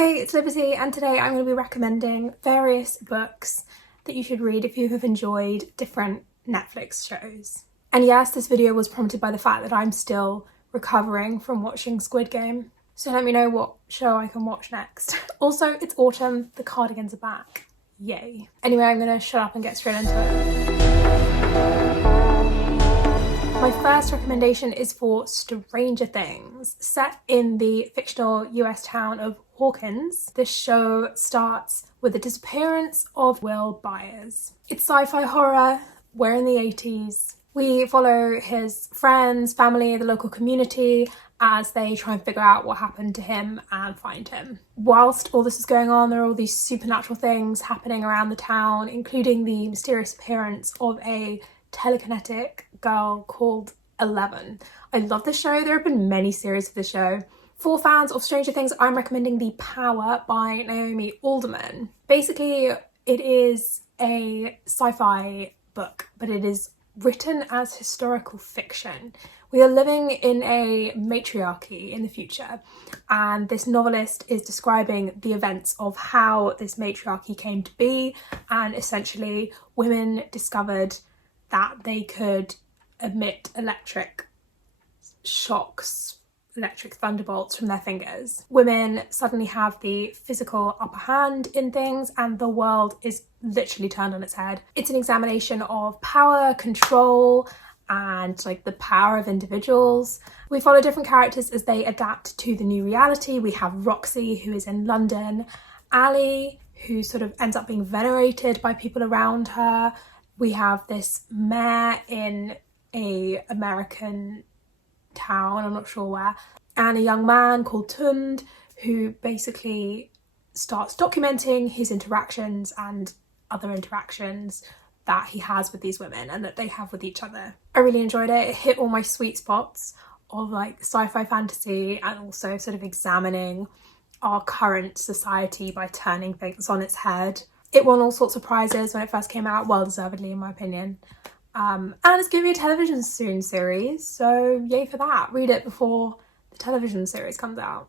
Hey, it's Liberty, and today I'm going to be recommending various books that you should read if you have enjoyed different Netflix shows. And yes, this video was prompted by the fact that I'm still recovering from watching Squid Game, so let me know what show I can watch next. Also, it's autumn, the cardigans are back. Yay. Anyway, I'm going to shut up and get straight into it. My first recommendation is for Stranger Things. Set in the fictional US town of Hawkins, this show starts with the disappearance of Will Byers. It's sci-fi horror, we're in the 80s. We follow his friends, family, the local community as they try and figure out what happened to him and find him. Whilst all this is going on, there are all these supernatural things happening around the town, including the mysterious appearance of a telekinetic girl called Eleven. I love this show. There have been many series of the show. For fans of Stranger Things, I'm recommending The Power by Naomi Alderman. Basically, it is a sci-fi book, but it is written as historical fiction. We are living in a matriarchy in the future, and this novelist is describing the events of how this matriarchy came to be, and essentially women discovered that they could emit electric shocks, electric thunderbolts from their fingers. Women suddenly have the physical upper hand in things, and the world is literally turned on its head. It's an examination of power, control, and like the power of individuals. We follow different characters as they adapt to the new reality. We have Roxy, who is in London, Ali, who sort of ends up being venerated by people around her. We have this mayor in a American town, I'm not sure where, and a young man called Tund who basically starts documenting his interactions and other interactions that he has with these women and that they have with each other. I really enjoyed it. It hit all my sweet spots of like sci-fi fantasy and also sort of examining our current society by turning things on its head. It won all sorts of prizes when it first came out, well deservedly in my opinion. And it's going to be a television soon series, so yay for that. Read it before the television series comes out.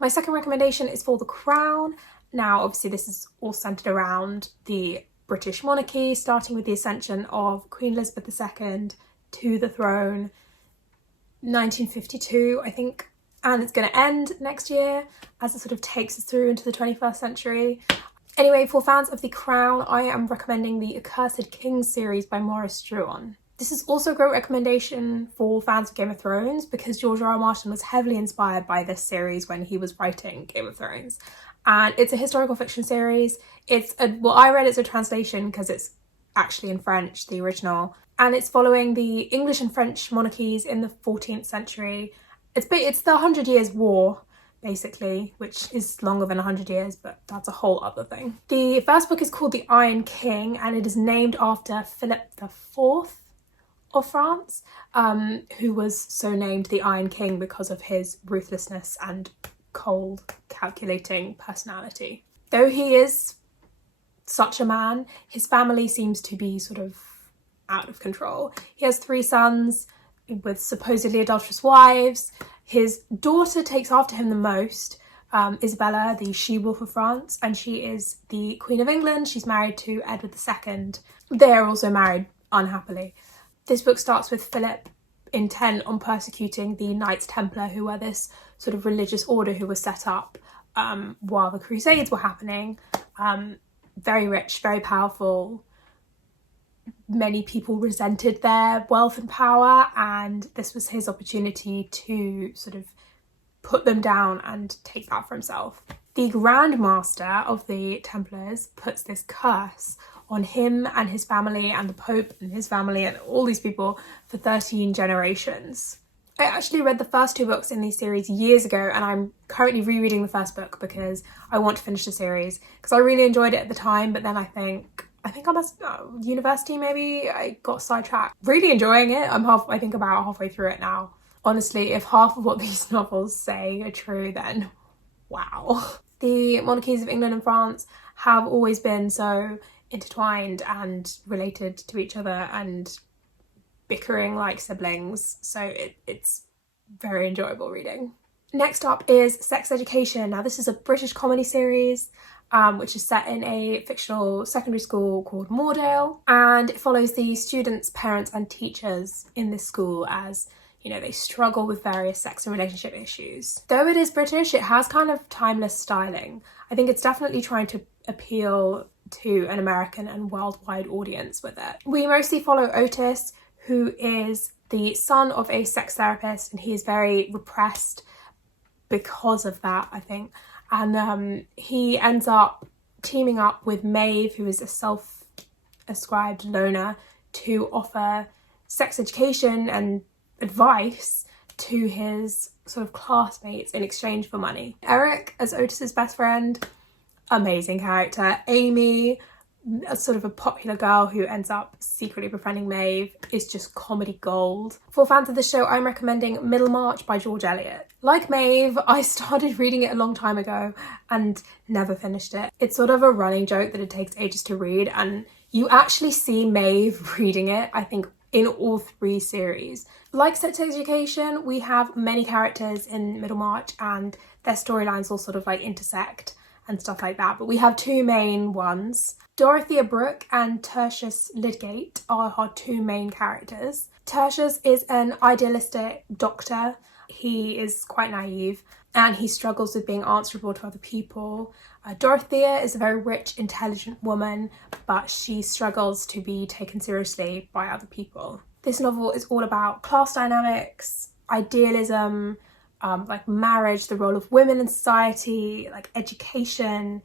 My second recommendation is for The Crown. Now, obviously this is all centred around the British monarchy, starting with the ascension of Queen Elizabeth II to the throne, 1952, I think, and it's going to end next year as it sort of takes us through into the 21st century. Anyway, for fans of The Crown, I am recommending the Accursed King series by Maurice Druon. This is also a great recommendation for fans of Game of Thrones because George R.R. Martin was heavily inspired by this series when he was writing Game of Thrones. And it's a historical fiction series. Well, I read it's a translation because it's actually in French, the original. And it's following the English and French monarchies in the 14th century. It's the 100 Years' War, basically, which is longer than 100 years, but that's a whole other thing. The first book is called The Iron King, and it is named after Philip IV of France, who was so named the Iron King because of his ruthlessness and cold, calculating personality. Though he is such a man, his family seems to be sort of out of control. He has 3 sons with supposedly adulterous wives. His daughter takes after him the most, Isabella, the she-wolf of France, and she is the Queen of England. She's married to Edward II. They are also married unhappily. This book starts with Philip intent on persecuting the Knights Templar, who were this sort of religious order who was set up while the Crusades were happening. Very rich, very powerful. Many people resented their wealth and power, and this was his opportunity to sort of put them down and take that for himself. The Grand Master of the Templars puts this curse on him and his family and the Pope and his family and all these people for 13 generations. I actually read the first 2 books in these series years ago, and I'm currently rereading the first book because I want to finish the series because I really enjoyed it at the time, but then I think I must, university maybe, I got sidetracked. Really enjoying it. I think about halfway through it now. Honestly, if half of what these novels say are true, then wow. The monarchies of England and France have always been so intertwined and related to each other and bickering like siblings, so it's very enjoyable reading. Next up is Sex Education. Now this is a British comedy series which is set in a fictional secondary school called Moordale, and it follows the students, parents and teachers in this school as, you know, they struggle with various sex and relationship issues. Though it is British, it has kind of timeless styling. I think it's definitely trying to appeal to an American and worldwide audience with it. We mostly follow Otis, who is the son of a sex therapist, and he is very repressed because of that, I think. And he ends up teaming up with Maeve, who is a self-ascribed loner, to offer sex education and advice to his sort of classmates in exchange for money. Eric, as Otis's best friend, amazing character. Amy, a sort of a popular girl who ends up secretly befriending Maeve, is just comedy gold. For fans of the show, I'm recommending Middlemarch by George Eliot. Like Maeve, I started reading it a long time ago and never finished it. It's sort of a running joke that it takes ages to read, and you actually see Maeve reading it, I think, in all 3 series. Like Sex Education, we have many characters in Middlemarch and their storylines all sort of like intersect and stuff like that, but we have 2 main ones. Dorothea Brooke and Tertius Lydgate are our 2 main characters. Tertius is an idealistic doctor. He is quite naive and he struggles with being answerable to other people. Dorothea is a very rich, intelligent woman, but she struggles to be taken seriously by other people. This novel is all about class dynamics, idealism, like marriage, the role of women in society, like education,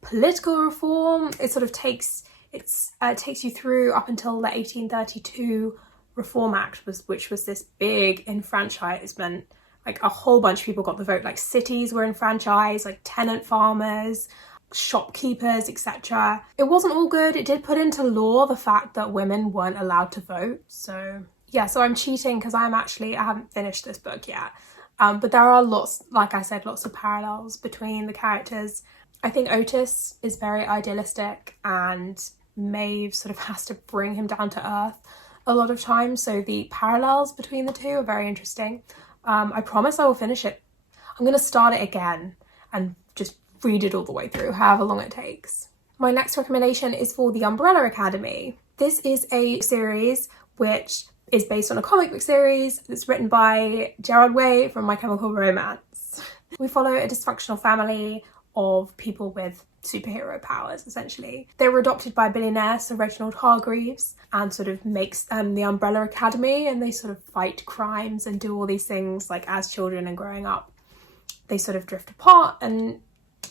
political reform. It sort of takes you through up until the 1832 Reform Act, which was this big enfranchisement. Like a whole bunch of people got the vote, like cities were enfranchised, like tenant farmers, shopkeepers, etc. It wasn't all good. It did put into law the fact that women weren't allowed to vote. So yeah, so I'm cheating because I haven't finished this book yet. But there are lots, like I said, lots of parallels between the characters. I think Otis is very idealistic and Maeve sort of has to bring him down to earth a lot of times. So the parallels between the 2 are very interesting. I promise I will finish it. I'm going to start it again and just read it all the way through, however long it takes. My next recommendation is for The Umbrella Academy. This is a series which is based on a comic book series that's written by Gerard Way from My Chemical Romance. We follow a dysfunctional family of people with superhero powers, essentially. They were adopted by a billionaire, Sir Reginald Hargreaves, and sort of makes the Umbrella Academy, and they sort of fight crimes and do all these things like as children, and growing up they sort of drift apart, and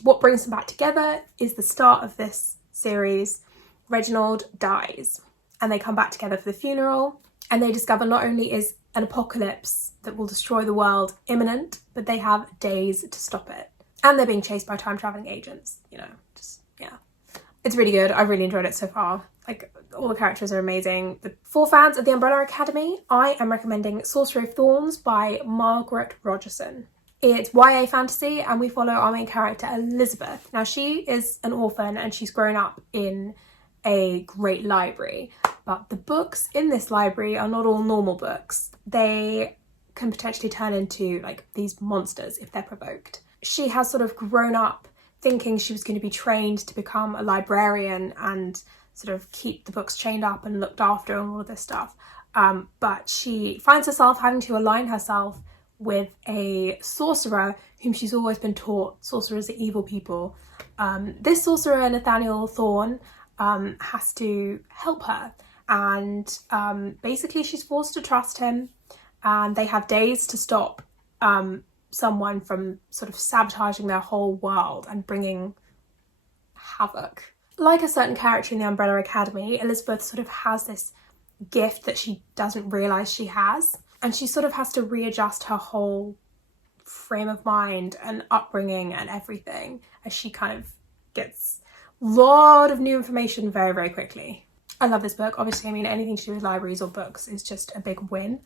what brings them back together is the start of this series. Reginald dies and they come back together for the funeral, and they discover not only is an apocalypse that will destroy the world imminent, but they have days to stop it. And they're being chased by time-traveling agents, you know, just, yeah. It's really good. I've really enjoyed it so far. Like, all the characters are amazing. For fans of The Umbrella Academy, I am recommending Sorcery of Thorns by Margaret Rogerson. It's YA fantasy, and we follow our main character, Elizabeth. Now, she is an orphan, and she's grown up in a great library. But the books in this library are not all normal books. They can potentially turn into, like, these monsters if they're provoked. She has sort of grown up thinking she was going to be trained to become a librarian and sort of keep the books chained up and looked after and all of this stuff. But she finds herself having to align herself with a sorcerer whom she's always been taught sorcerers are evil people. This sorcerer, Nathaniel Thorne, has to help her, and basically she's forced to trust him, and they have days to stop someone from sort of sabotaging their whole world and bringing havoc. Like a certain character in The Umbrella Academy, Elizabeth sort of has this gift that she doesn't realise she has, and she sort of has to readjust her whole frame of mind and upbringing and everything as she kind of gets a lot of new information very, very quickly. I love this book. Obviously, I mean, anything to do with libraries or books is just a big win.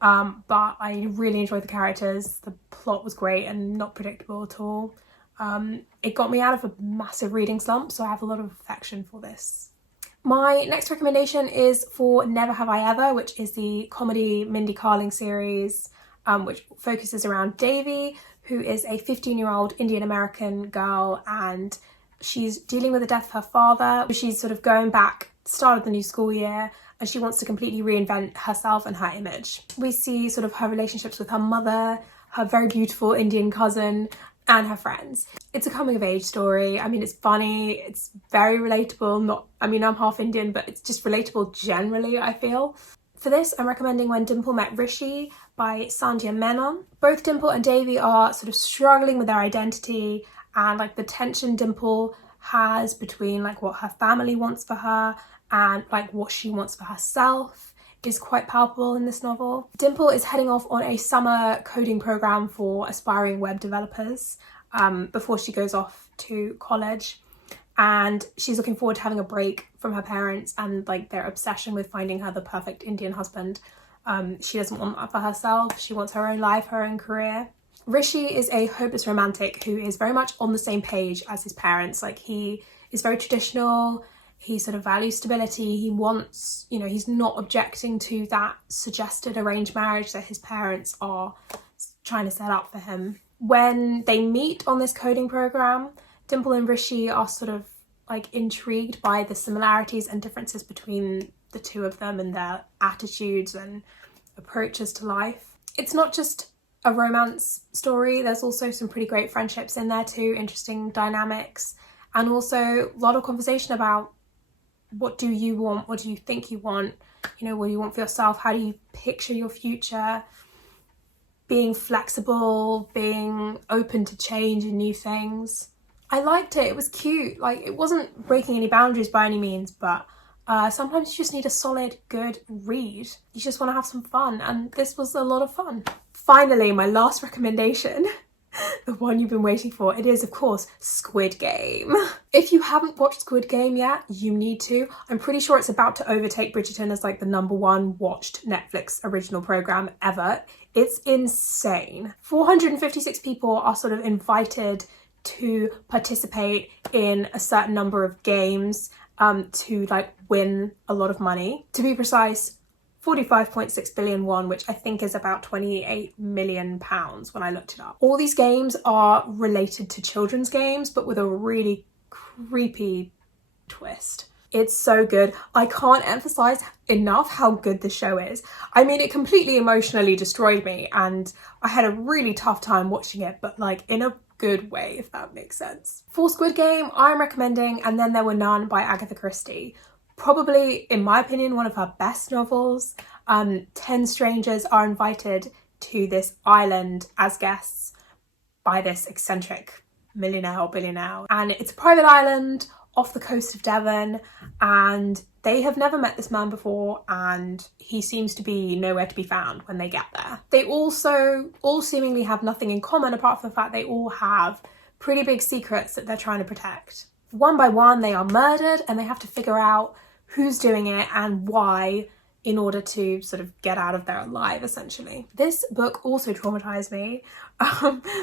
But I really enjoyed the characters. The plot was great and not predictable at all. It got me out of a massive reading slump, so I have a lot of affection for this. My next recommendation is for Never Have I Ever, which is the comedy Mindy Kaling series, which focuses around Davy, who is a 15-year-old Indian American girl, and she's dealing with the death of her father. She's sort of going back, start of the new school year, and she wants to completely reinvent herself and her image. We see sort of her relationships with her mother, her very beautiful Indian cousin, and her friends. It's a coming of age story. I mean, it's funny, it's very relatable. I'm half Indian, but it's just relatable generally, I feel. For this, I'm recommending When Dimple Met Rishi by Sandhya Menon. Both Dimple and Devi are sort of struggling with their identity, and like the tension Dimple has between like what her family wants for her and like what she wants for herself is quite palpable in this novel. Dimple is heading off on a summer coding program for aspiring web developers before she goes off to college, and she's looking forward to having a break from her parents and like their obsession with finding her the perfect Indian husband. She doesn't want that for herself. She wants her own life, her own career. Rishi is a hopeless romantic who is very much on the same page as his parents. Like, he is very traditional. He sort of values stability. He wants, he's not objecting to that suggested arranged marriage that his parents are trying to set up for him. When they meet on this coding program, Dimple and Rishi are sort of like intrigued by the similarities and differences between the two of them and their attitudes and approaches to life. It's not just a romance story. There's also some pretty great friendships in there too, interesting dynamics, and also a lot of conversation about what do you want, what do you think you want, what do you want for yourself, how do you picture your future, being flexible, being open to change and new things. I liked it. It was cute. Like, it wasn't breaking any boundaries by any means, but sometimes you just need a solid, good read. You just want to have some fun, and this was a lot of fun. Finally, my last recommendation, the one you've been waiting for, it is, of course, Squid Game. If you haven't watched Squid Game yet, you need to. I'm pretty sure it's about to overtake Bridgerton as like the #1 watched Netflix original program ever. It's insane. 456 people are sort of invited to participate in a certain number of games to like win a lot of money. To be precise, 45.6 billion won, which I think is about 28 million pounds when I looked it up. All these games are related to children's games, but with a really creepy twist. It's so good. I can't emphasize enough how good the show is. I mean, it completely emotionally destroyed me, and I had a really tough time watching it, but like in a good way, if that makes sense. For Squid Game, I'm recommending And Then There Were None by Agatha Christie. Probably, in my opinion, one of her best novels. 10 strangers are invited to this island as guests by this eccentric millionaire or billionaire. And it's a private island off the coast of Devon, and they have never met this man before, and he seems to be nowhere to be found when they get there. They also all seemingly have nothing in common apart from the fact they all have pretty big secrets that they're trying to protect. One by one, they are murdered, and they have to figure out who's doing it and why in order to sort of get out of there alive, essentially. This book also traumatized me,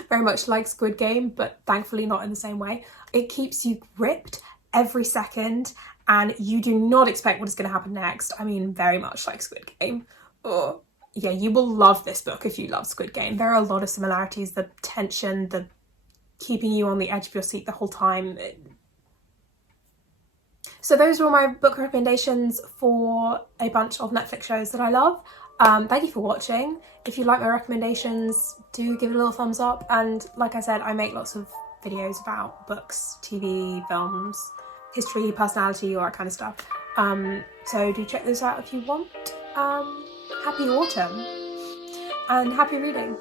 very much like Squid Game, but thankfully not in the same way. It keeps you gripped every second, and you do not expect what is going to happen next. I mean, very much like Squid Game. Oh, yeah, you will love this book if you love Squid Game. There are a lot of similarities, the tension, the keeping you on the edge of your seat the whole time. So those were my book recommendations for a bunch of Netflix shows that I love. Thank you for watching. If you like my recommendations, do give it a little thumbs up. And like I said, I make lots of videos about books, TV, films, history, personality, all that kind of stuff. So do check those out if you want. Happy autumn and happy reading.